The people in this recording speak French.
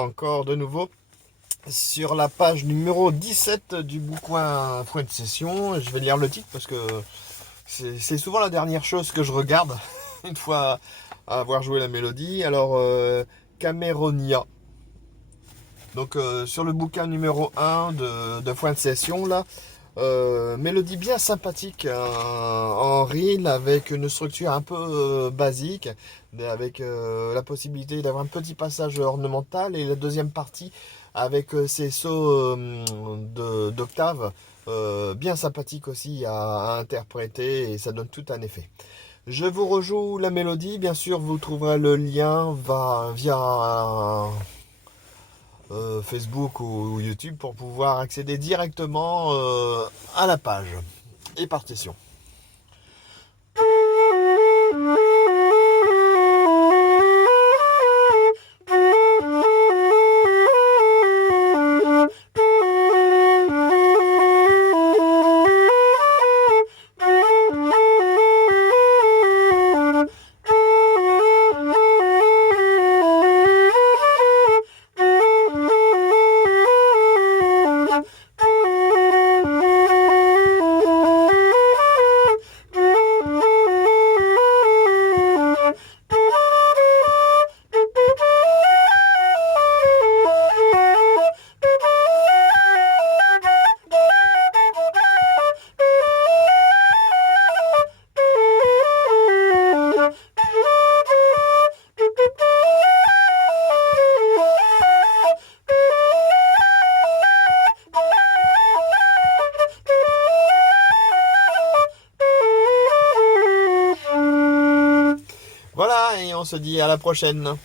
encore de nouveau sur la page numéro 17 du bouquin Point de Session. Je vais lire le titre parce que c'est souvent la dernière chose que je regarde une fois avoir joué la mélodie. Alors, Cameronia. Donc, sur le bouquin numéro 1 de Point de Session, là, mélodie bien sympathique en reel avec une structure un peu basique, avec la possibilité d'avoir un petit passage ornemental et la deuxième partie avec ces sauts d'octave bien sympathique aussi à interpréter et ça donne tout un effet. Je vous rejoue la mélodie, bien sûr vous trouverez le lien via Facebook ou YouTube pour pouvoir accéder directement à la page et partition. Voilà, et on se dit à la prochaine.